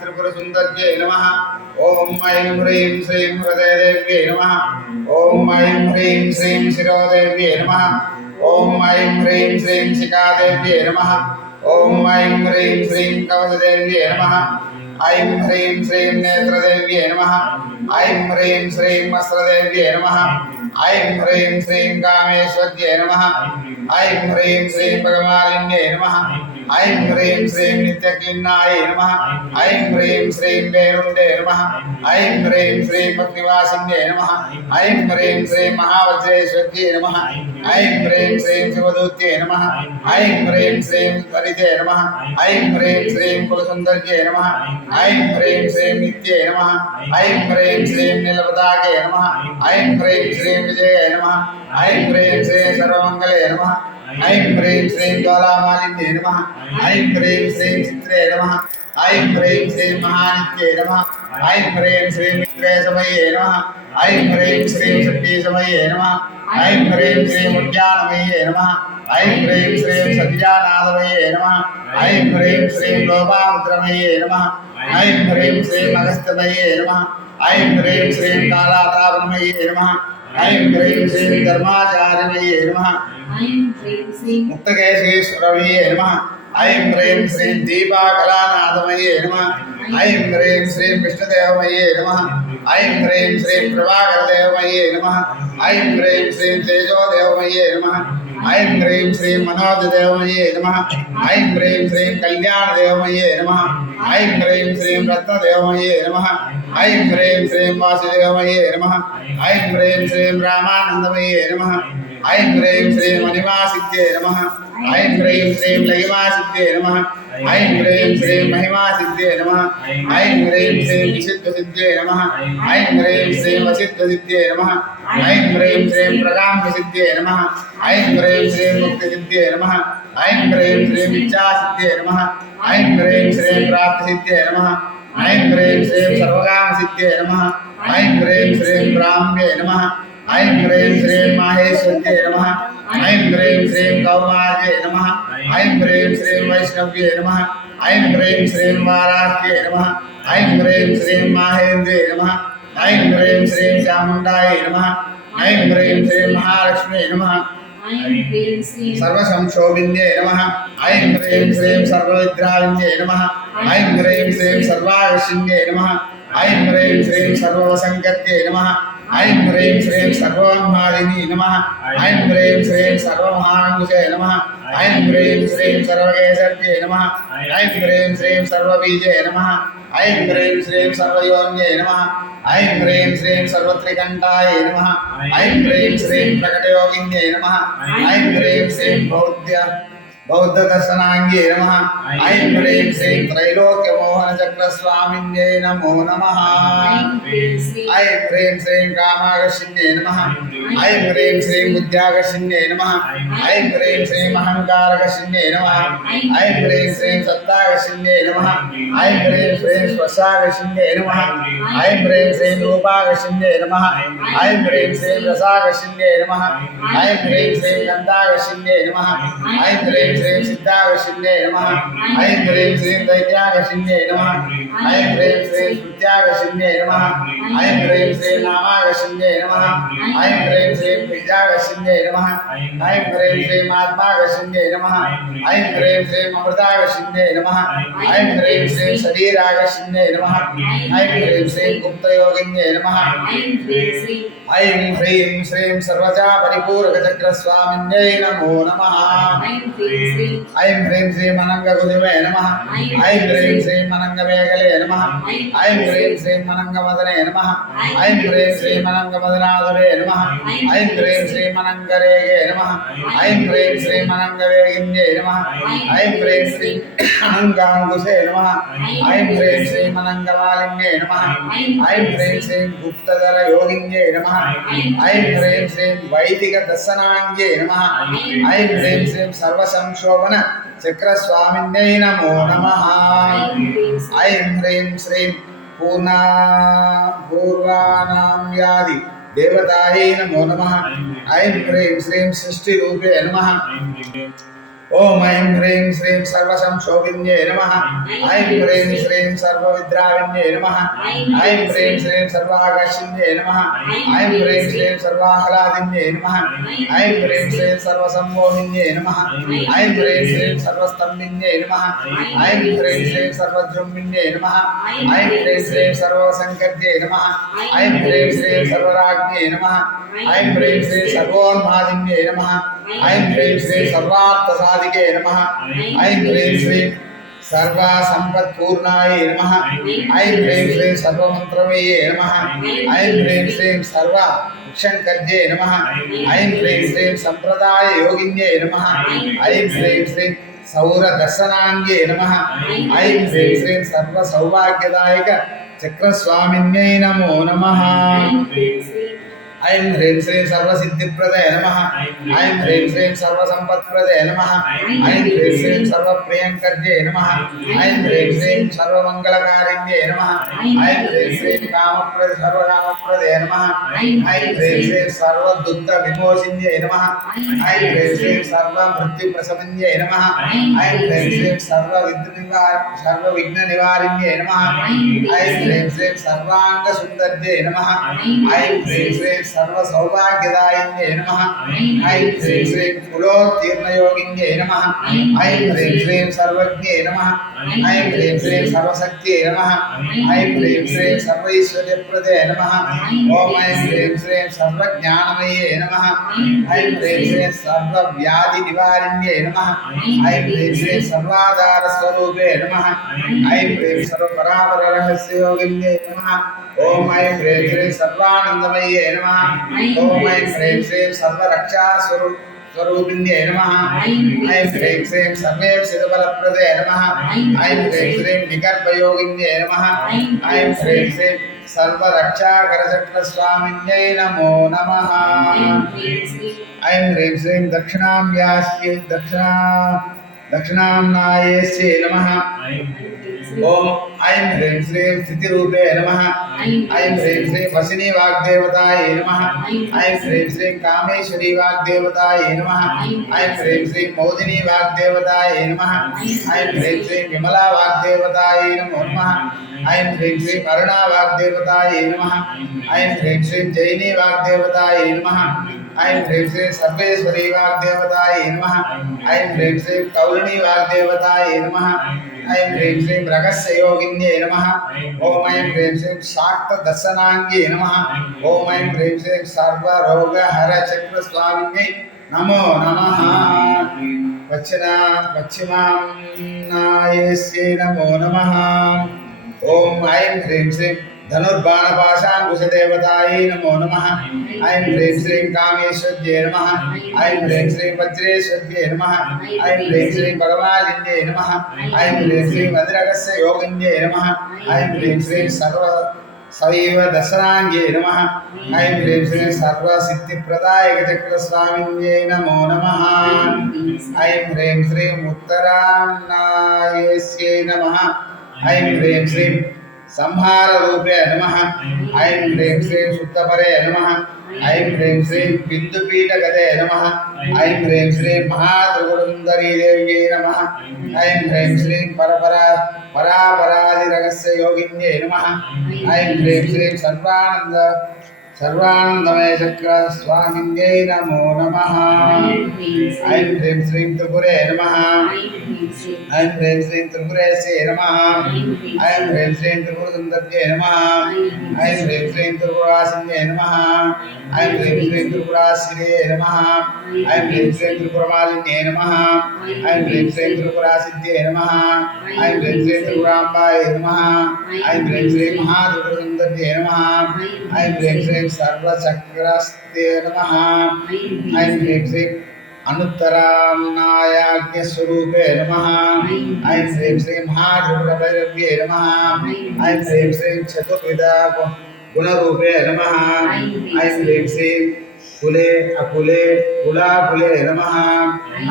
त्रिपुरसुन्दर्यै नमः। ॐ ऐं ह्रीं श्रीं हृदयदेव्यै नमः। ॐ ऐं ह्रीं श्रीं शिरोदेव्यै नमः। ॐ ऐं ह्रीं श्रीं शिखादेव्यै नमः। ॐ ऐं ह्रीं श्रीं कवचदेव्यै नमः। ऐं ह्रीं श्रीं नेत्रदेव्यै नमः। ऐं ह्रीं श्रीं वस्त्रदेव्यै नमः। ऐं ह्रीं श्रीं कामेश्वर्यै नमः। ऐं ह्रीं श्रीं भगवालिन्यै नमः। ऐं ह्रीं श्रीं नित्यज्ञाय नमः। ऐं ह्रीं श्रीं वेरुण्डे नमः। ऐं ह्रीं श्रीं भक्तिवासिन्ये नमः। ऐं ह्रीं श्रीं महावज्रेश्वर्यै नमः। ऐं ह्रीं श्रीं शिवदूत्यै नमः। ऐं ह्रीं श्रीं हरिते नमः। ऐं ह्रीं श्रीं कुलसुन्दर्यै नमः। ऐं ह्रीं श्रीं नित्ये नमः। ऐं ह्रीं श्रीं नीलपताके नमः। ऐं ह्रीं श्रीं विजये नमः। ऐं ह्रीं श्रीं सर्वमङ्गले नमः। ऐं ह्रीं श्रीं ज्वालामालिन्ये नमः। ऐं ह्रीं श्रीं चित्रे नमः। ऐं ह्रीं श्रीं महानित्ये नमः। ऐं ह्रीं श्रीं मित्रे समये नमः। ऐं ह्रीं श्रीं शक्ति समये नमः। ऐं ह्रीं श्रीं उद्यानमये नमः। ऐं ह्रीं श्रीं सत्यानादमये नमः। ऐं ह्रीं श्रीं लोपामुद्रमये नमः। ऐं ह्रीं श्रीं अगस्त्यमये नमः। ऐं ह्रीं श्रीं कालातापनमये नमः। ऐं ह्रीं श्रीं धर्माचार्यमये नमः। मुक्तकेशीश्वरमये नमः। ऐं ह्रीं श्रीं दीपाकलानादमये नमः। ऐं ह्रीं श्रीं विष्णुदेवमये नमः। ऐं ह्रीं श्रीं प्रभाकरदेवमये नमः। ऐं ह्रीं श्रीं तेजोदेवमये नमः। ऐं ह्रीं श्रीं मनोजदेवमये नमः। ऐं ह्रीं श्रीं कल्याणदेवमये नमः। ऐं ह्रीं श्रीं रत्नदेवमये नमः। ऐं ह्रीं श्रीं वासुदेवमये नमः। ऐं ह्रीं श्रीं रामानन्दमये नमः। ऐं ह्रीं श्रीं मणिमासिद्ध्ये नमः। ऐं ह्रीं श्रीं लहिमासिद्ध्ये नमः। ऐं ह्रीं श्रीं महिमासिद्ध्ये नमः। ऐं ह्रीं श्रीं विसिद्धसिद्धे नमः। ऐं ह्रीं श्रीं वसिद्धसिद्धे नमः। ऐं ह्रीं श्रीं प्रकाम्यसिद्धे नमः। ऐं ह्रीं श्रीं मुक्तिसिद्धे नमः। ऐं ह्रीं श्रीं इच्छासिद्धे नमः। ऐं ह्रीं श्रीं प्राप्तिसिद्धे नमः। ऐं ह्रीं श्रीं सर्वकामसिद्धे नमः। ऐं ह्रीं श्रीं ब्राह्म्ये नमः। ऐं ह्रीं श्रीं माहेश्वर्ये नमः। ऐं ह्रीं श्रीं कौमार्ये नमः। ऐं ह्रीं श्रीं वैष्णव्ये नमः। ऐं ह्रीं श्रीं वाराह्ये नमः। ऐं ह्रीं श्रीं माहेन्द्रे नमः। ऐं ह्रीं श्रीं चामुण्डायै नमः। ऐं ह्रीं श्रीं महालक्ष्मी नमः। सर्वसंशोभिन्ये नमः। ऐं ह्रीं श्रीं सर्वविद्राविन्ये नमः। ऐं ह्रीं श्रीं सर्वाकर्षिण्ये नमः। ऐं ह्रीं श्रीं सर्ववसङ्कर्त्ये नमः। ऐं ह्रीं श्रीं सर्वोन्मादिनी नमः। ऐं ह्रीं श्रीं सर्वमहाङ्कुशे नमः। ऐं ह्रीं श्रीं सर्वकेशर्ये नमः। ऐं ह्रीं श्रीं सर्वबीजे नमः। ऐं ह्रीं श्रीं सर्वयोन्ये नमः। ऐं ह्रीं श्रीं सर्वत्रिकण्ठाय नमः। ऐं ह्रीं श्रीं प्रकटयोगिन्ये नमः। ऐं ह्रीं श्रीं बौद्धदर्शनाङ्गे नमः। ऐं ह्रीं श्रीं त्रैलोक्यमोहनचक्रस्वामिन्ये नमो नमः। ऐं ह्रीं श्रीं कामाकर्षिण्ये नमः। ऐं ह्रीं श्रीं बुद्ध्याकर्षिण्ये नमः। ऐं ह्रीं श्रीं अहङ्कारकर्षिण्ये नमः। ऐं ह्रीं श्रीं सत्ताकर्षिण्ये नमः। ऐं ह्रीं श्रीं स्पर्शाकर्षिण्ये नमः। ऐं ह्रीं श्रीं रूपाकर्षिण्ये नमः। ऐं ह्रीं श्रीं रसाकर्षिण्ये नमः। ऐं ह्रीं श्रीं गन्धाकर्षिण्ये नमः। ऐं ह्रीं श्रीं सिद्धाकर्षिण्ये नमः। ऐं ह्रीं श्रीं दैत्याकर्षिण्ये नमः। ऐं ह्रीं श्रीं स्मृत्याकर्षिण्ये नमः। ऐं ह्रीं श्रीं नामाकर्षिण्ये नमः। ऐं ह्रीं श्रीं बीजाकर्षिण्ये नमः। ऐं ह्रीं श्रीं आत्माकर्षिण्ये नमः। ऐं ह्रीं श्रीं अमृताकर्षिण्ये नमः। ऐं ह्रीं श्रीं शरीराकर्षिण्ये नमः। ऐं ह्रीं श्रीं गुप्तयोगिन्ये नमः। ऐं ह्रीं श्रीं सर्वजा परिपूरकचक्रस्वामिन्यै नमो नमः। ऐं ह्रीं श्रीं अनङ्गकुसुमे नमः। ऐं ह्रीं श्रीं अनङ्गमेखले नमः। ऐं ह्रीं श्रीं अनङ्गमदने नमः। ऐं ह्रीं श्रीं अनङ्गमदनाधुरे नमः। ऐं ह्रीं श्रीं अनङ्गरेगे नमः। ऐं ह्रीं श्रीं अनङ्गवेगिन्ये नमः। ऐं ह्रीं श्रीं अनङ्गाङ्कुशे नमः। ऐं ह्रीं श्रीं अनङ्गमालिन्ये नमः। ऐं ह्रीं श्रीं गुप्तधरयोगिन्ये नमः। ऐं ह्रीं श्रीं वैदिकदर्शनाङ्गे नमः। ऐं ह्रीं श्रीं सर्वसंशोभन चक्रस्वामिन्यै नमो नमः। ऐं ह्रीं श्रीं पूर्वानाम्यादि देवतायै नमो नमः। ऐं ह्रीं श्रीं सृष्टिरूपे नमः। ओम ऐं ह्रीं श्रीं सर्वसंशोभिन्ये नमः। ऐं ह्रीं श्रीं सर्वविद्राविन्ये नमः। ऐं ह्रीं श्रीं सर्वाकर्षिण्ये नमः। ऐं ह्रीं श्रीं सर्वाह्लादिन्ये नमः। ऐं ह्रीं श्रीं सर्वसम्मोहिन्ये नमः। ऐं ह्रीं श्रीं सर्वस्तम्भिन्ये नमः। ऐं ह्रीं श्रीं सर्वद्रुम्भिन्ये नमः। ऐं ह्रीं श्रीं सर्वसंकर्ये नमः। ऐं ह्रीं श्रीं सर्वराज्ञे नमः। ऐं ह्रीं श्रीं सर्वोन्मादिन्ये नमः। ऐं ह्रीं श्रीं सर्वार्थसाधिके नमः। ऐं ह्रीं श्रीं सर्वसम्पत्पूर्णाय नमः। ऐं ह्रीं श्रीं सर्वमन्त्रमये नमः। ऐं ह्रीं श्रीं सर्वक्षङ्कर्ये नमः। ऐं ह्रीं श्रीं सम्प्रदाय योगिन्ये नमः। ऐं ह्रीं श्रीं सौरदर्शनाङ्गे नमः। ऐं ह्रीं श्रीं सर्वसौभाग्यदायक चक्रस्वामिन्यै नमो नमः। ऐं ह्रीं श्रीं सर्वसिद्धिप्रदे नमः। ऐं ह्रीं श्रीं सर्वसम्पत्प्रदे नमः। ऐं ह्रीं श्रीं सर्वप्रियङ्कर्ये नमः। ऐं ह्रीं श्रीं सर्वमङ्गलकारिण्ये नमः। ऐं ह्रीं श्रीं सर्वकामप्रदे नमः। ऐं ह्रीं श्रीं सर्वदुःखविमोचिन्ये नमः। ऐं ह्रीं श्रीं सर्वमृत्युप्रशमन्ये नमः। ऐं ह्रीं श्रीं सर्वविघ्ननिवारिण्ये नमः। ऐं ह्रीं श्रीं सर्वाङ्गसुन्दर्ये नमः। ऐं ह्रीं श्रीं सर्वसौभाग्यदायिन्ये नमः। ऐं ह्रीं श्रीं कुलोत्तीर्णयोगिन्ये नमः। ऐं ह्रीं श्रीं सर्वज्ञे नमः। ऐं ह्रीं श्रीं सर्वशक्त्यै नमः। ऐं ह्रीं श्रीं सर्वैश्वर्यप्रदे नमः। ॐ ऐं ह्रीं श्रीं सर्वज्ञानमये नमः। ऐं ह्रीं श्रीं सर्वव्याधिनिवारिण्ये नमः। ऐं ह्रीं श्रीं सर्वाधारस्वरूपे नमः। ऐं ह्रीं सर्वपरापररहस्ययोगिन्ये नमः। ॐ ऐं ह्रीं श्रीं सर्वानन्दमये नमः। ॐ ऐं ह्रीं श्रीं सर्वरक्षास्वरूपिण्ये नमः। ऐं ह्रीं श्रीं सर्वेप्सितबलप्रदे नमः। ऐं ह्रीं श्रीं निगर्भयोगिन्ये नमः। ऐं ह्रीं श्रीं सर्वरक्षाकरचक्रस्वामिन्यै नमो नमः। ऐं ह्रीं श्रीं दक्षिणाम्नायस्यै नमः। ओम ऐं ह्रीं श्रीं स्थितिरूपे नमः। ऐं ह्रीं श्रीं वसिनी वाग्देवतायै नमः। ऐं ह्रीं श्रीं कामेश्वरी वाग्देवतायै नमः। ऐं ह्रीं श्रीं मोदिनी वाग्देवतायै नमः। ऐं ह्रीं श्रीं विमला वाग्देवतायै नमो नमः। ऐं ह्रीं श्रीं अरुणा वाग्देवतायै नमः। ऐं ह्रीं श्रीं जैनी वाग्देवतायै नमः। ऐं ह्रीं श्रीं सर्वेश्वरी वाग्देवतायै नमः। ऐं ह्रीं श्रीं कौलिनी वाग्देवतायै नमः। ऐं ह्रीं श्रीं रगस्ययोगिन्ये नमः। ॐ ऐं ह्रीं श्रीं शाक्तदर्शनाङ्गे नमः। ॐ ऐं ह्रीं श्रीं सर्वरोगहरचक्रस्वामिन्यै नमो नमः। पश्चिमाम्नायस्यै नमो नमः। ॐ ऐं ह्रीं श्रीं धनुर्बाणपाशाङ्कुशदेवतायै नमो नमः। ऐं ह्रीं श्रीं कामेश्वर्ये नमः। ऐं ह्रीं श्रीं वज्रेश्वर्ये नमः। ऐं ह्रीं श्रीं भगवालिन्ये नमः। ऐं ह्रीं श्रीं वज्रगस्य योगिन्ये नमः। ऐं ह्रीं श्रीं सर्वसैव दर्शनाङ्गे नमः। ऐं ह्रीं श्रीं सर्वसिद्धिप्रदायकचक्रस्वामिन्यै नमो नमः। ऐं ह्रीं श्रीं उत्तराम्नायस्यै नमः। ऐं ह्रीं श्रीं संहाररूपे नमः। ऐं ह्रीं श्रीं शुद्धपरे नमः। ऐं ह्रीं श्रीं बिन्दुपीठगते नमः। ऐं ह्रीं श्रीं महात्रिपुरसुन्दरी देव्यै नमः। ऐं ह्रीं श्रीं परापरादिरहस्ययोगिन्ये नमः। ऐं ह्रीं श्रीं सर्वानन्दमय चक्रस्वामिन्यै नमो नमः। ऐं ह्रीं श्रीं त्रिपुरे नमः। ऐं ह्रीं श्रीं त्रिपुरेशे नमः। ऐं ह्रीं श्रीं त्रिपुरसुन्दर्ये नमः। ऐं ह्रीं श्रीं त्रिपुरासिन्ये नमः। ऐं ह्रीं श्रीं त्रिपुराशिरे नमः। ऐं ह्रीं श्रीं त्रिपुरमालिन्ये नमः। ऐं ह्रीं श्रीं त्रिपुरासिद्ध्ये नमः। ऐं ह्रीं श्रीं त्रिपुराम्बायै नमः। ऐं ह्रीं श्रीं महात्रिपुरसुन्दर्ये नमः। ऐं ह्रीं श्रीं सर्वचक्रस्ते नमः। ऐं ह्रीं श्रीं अनुत्तराम्नायाज्ञस्वरूपे नमः। ऐं ह्रीं श्रीं महात्रिपुरभैरव्ये नमः। ऐं ह्रीं श्रीं चतुर्विध गुणरूपे नमः। ऐं ह्रीं श्रीं कुले अकुले कुलाकुले नमः।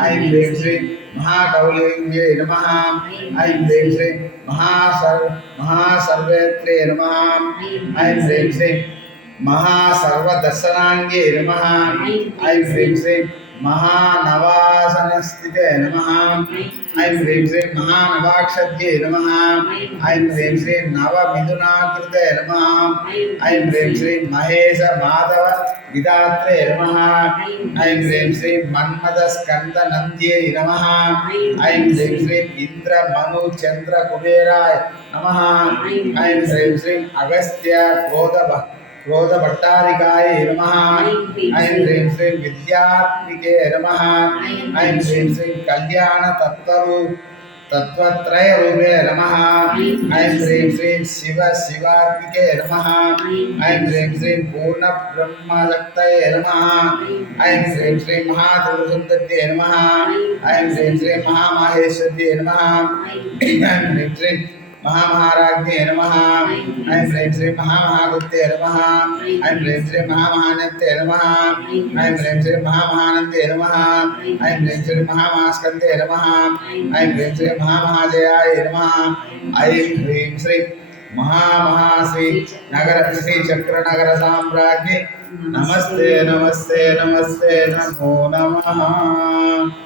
ऐं ह्रीं श्रीं महाकौलिन्ये नमः। ऐं ह्रीं श्रीं महासर्वेत्रे नमः। ऐं ह्रीं श्रीं महासर्वदर्शनाङ्गे नमः। ऐं ह्रीं श्रीं महानवासनस्थिते महामातृत्वे नमः ऐं ह्रीं श्रीं महानवाक्षज्ञे नमः ऐं ह्रीं श्रीं नवमिथुनाकृते नमः ऐं ह्रीं श्रीं महेश माधव विदात्रे नमः ऐं ह्रीं श्रीं मन्मथस्कन्दनन्द्यै नमः ऐं ह्रीं श्रीं इन्द्रमनुचन्द्रकुबेराय नमः ऐं ह्रीं श्रीं अगस्त्य क्रोधभट्टारिकाय नमः ऐं ह्रीं श्रीं विद्यात्मिके नमः ऐं ह्रीं श्रीं कल्याण तत्त्वत्रयरूपे नमः ऐं ह्रीं श्रीं शिवात्मिके नमः ऐं ह्रीं श्रीं पूर्णब्रह्मशक्तये नमः ऐं ह्रीं श्रीं महात्रिपुरसुन्दर्यै नमः ऐं ह्रीं श्रीं महामाहेश्वर्यै नमः ऐं ह्रीं श्रीं महामहाराज्ञे नमः ऐं ह्रीं श्रीं महामहागुप्ते नमः ऐं ह्रीं श्रीं महामहानत्ये नमः ऐं ह्रीं श्रीं महामहानन्दे नमः ऐं ह्रीं श्रीं महामहास्कन्दे नमः ऐं ह्रीं श्रीं महामहाजयाय नमः ऐं ह्रीं श्रीं महामहाश्री नगर श्री चक्रनगर साम्राज्ञे नमस्ते नमस्ते नमस्ते नमो नमः।